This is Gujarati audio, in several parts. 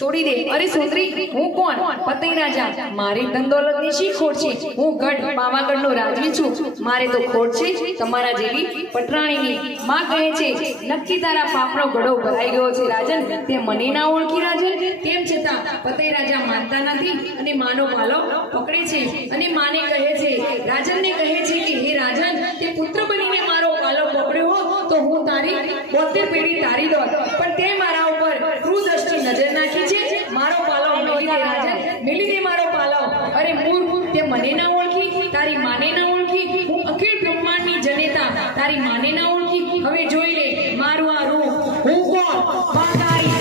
છોડી દે। અરે સુંદરી, હું કોણ? પતઈ રાજા। મારી ધનદોલતની શી ખોટ છે? હું ગઢ પાવાગઢનો રાજવી છું। મારે તો ખોટ છે તમારા જેવી પટરાણીની। માં કહે છે નક્કી તારા પાપનો ગળો ભરાઈ ગયો છે રાજન, તે મને ના ઓળખી રાજન? તેમ છતાં પતઈ રાજા માનતા નથી અને માનો પાલો પકડે છે અને માને કહે છે, રાજનને કહે છે કે હે રાજન, તે પુત્ર બનીને મારો પાલો પકડ્યો હો તો હું તારી 72 પેઢી તારી દોત, પણ તે મારા ઉપર ક્રૂરદ્રષ્ટિ નજર નાખી છે। મારો પાલો મેલી દે રાજન, મેલી દે મારો પાલો। અરે મૂર્ખ, તે મને ના ઓળખી, તારી માને ના ઓળખી? હું અખિલ બ્રહ્માંડની જનેતા, તારી માને ના ઓળખી? હવે જોઈ લે મારું આ રૂપ, હું કોણ? પાતારી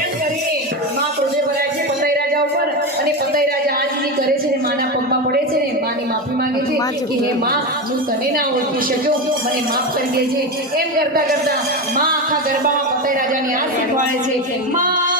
એમ કરીને માં ક્રોધે ભરાય છે પતઈ રાજા ઉપર અને પતઈ રાજા આજીજી કરે છે ને માના પગમાં પડે છે ને માની માફી માંગે છે કે હે માં, હું તને ના ઓળખી શક્યો, મને માફ કરી દે છે। એમ કરતા કરતા માં આખા ગરબામાં પતઈ રાજાની આ શીખવાડે છે, માં